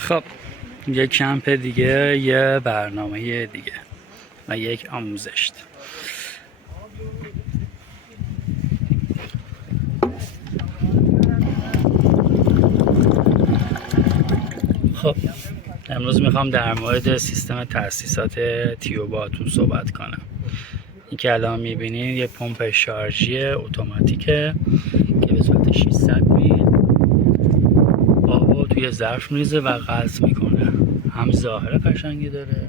خب یک کمپ دیگه، یه برنامه دیگه و یک آموزش. خب امروز میخوام در مورد سیستم تاسیسات تیو باهاتون صحبت کنم. این که الان میبینید یه پمپ شارژی اتوماتیکه که به صورت 600 میل آب توی ظرف میریزه و قطع میکنه. هم ظاهر قشنگی داره،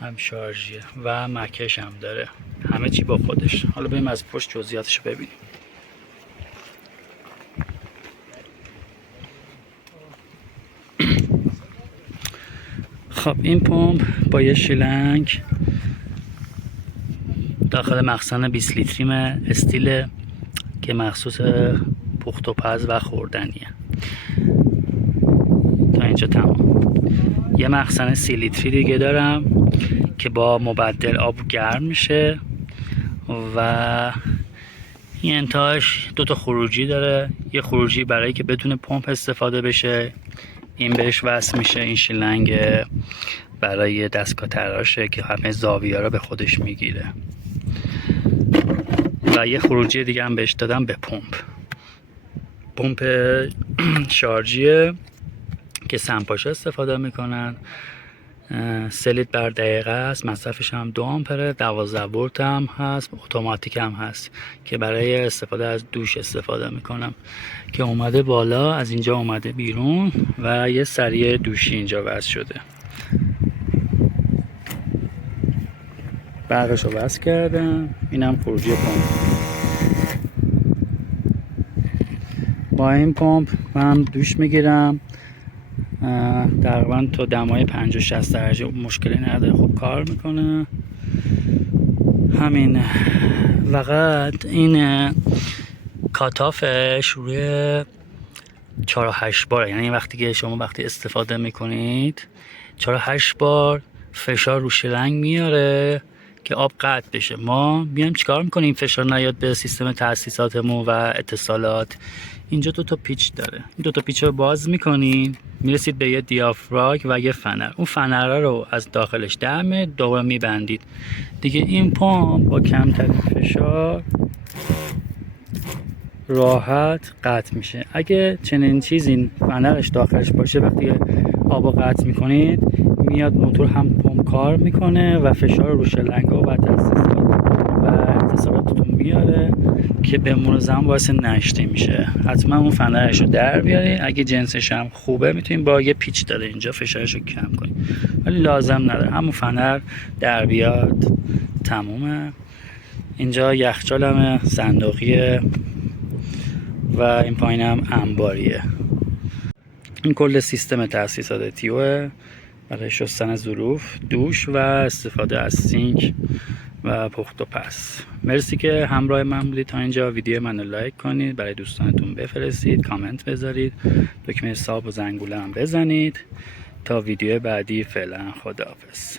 هم شارژیه و مکش هم داره، همه چی با خودش. حالا بریم از پشت جزئیاتش رو ببینیم. خب این پمپ با یه شیلنگ داخل مخزن 20 لیتریم استیل که مخصوص پخت و پز و خوردنیه. تا اینجا تمام. یه مخزن 30 لیتری دیگه دارم که با مبدل آب گرم میشه و این انتهاش 2 تا خروجی داره. یه خروجی برای که بتونه پمپ استفاده بشه، این بهش وصل میشه. این شیلنگ برای دستگاه تراشه که همه زاویه رو به خودش میگیره و یه خروجی دیگه هم بهش دادم به پمپ شارژیه که سمپاشا استفاده میکنن. 3 لیتر بر دقیقه است. مصرفش هم 2 آمپره. 12 ولت هم هست، اتوماتیک هم هست که برای استفاده از دوش استفاده میکنم که اومده بالا، از اینجا اومده بیرون و یه سریع دوشی اینجا وصل شده. برقش رو وصل کردم. اینم خروجی پمپ. با این پمپ من دوش میگیرم تقریبا تا دمای 50-60 درجه، مشکلی نداره، خوب کار میکنه. همین. فقط این کاتافش روی 4-8 بار، یعنی وقتی که شما استفاده میکنید 4-8 بار فشار رو شیلنگ میاره که آب قطع بشه. ما میایم چیکار میکنیم فشار نیاد به سیستم تاسیساتمون و اتصالات؟ اینجا 2 تا پیچ داره. این 2 تا پیچ رو باز میکنین، میرسید به یه دیافراگم و یه فنر. اون فنره رو از داخلش در میارید، دوباره میبندید دیگه. این پمپ با کمترین فشار راحت قطع میشه. اگه چنین چیزی فنرش داخلش باشه، وقتی آب قطع میکنید میاد موتور هم پمپ کار میکنه و فشار رو شلنگ‌ها و تاسیسات و اتصالاتتون میاره که به مرور زمان باعث نشتی میشه. حتما اون فنرش رو در بیارید. اگه جنسش هم خوبه میتونید با یه پیچ داره اینجا فشارش رو کم کنید، ولی لازم نداره. همون فنر در بیاد تمومه. اینجا یخچالم صندوقیه و این پایینم انباریه. این کل سیستم تاسیسات تیوه برای شستن ظروف، دوش و استفاده از سینک و پخت و پز. مرسی که همراه من بودید تا اینجا. ویدیو منو لایک کنید، برای دوستانتون بفرستید، کامنت بذارید، دکمه ساب و زنگوله هم بزنید. تا ویدیو بعدی، فعلا خداحافظ.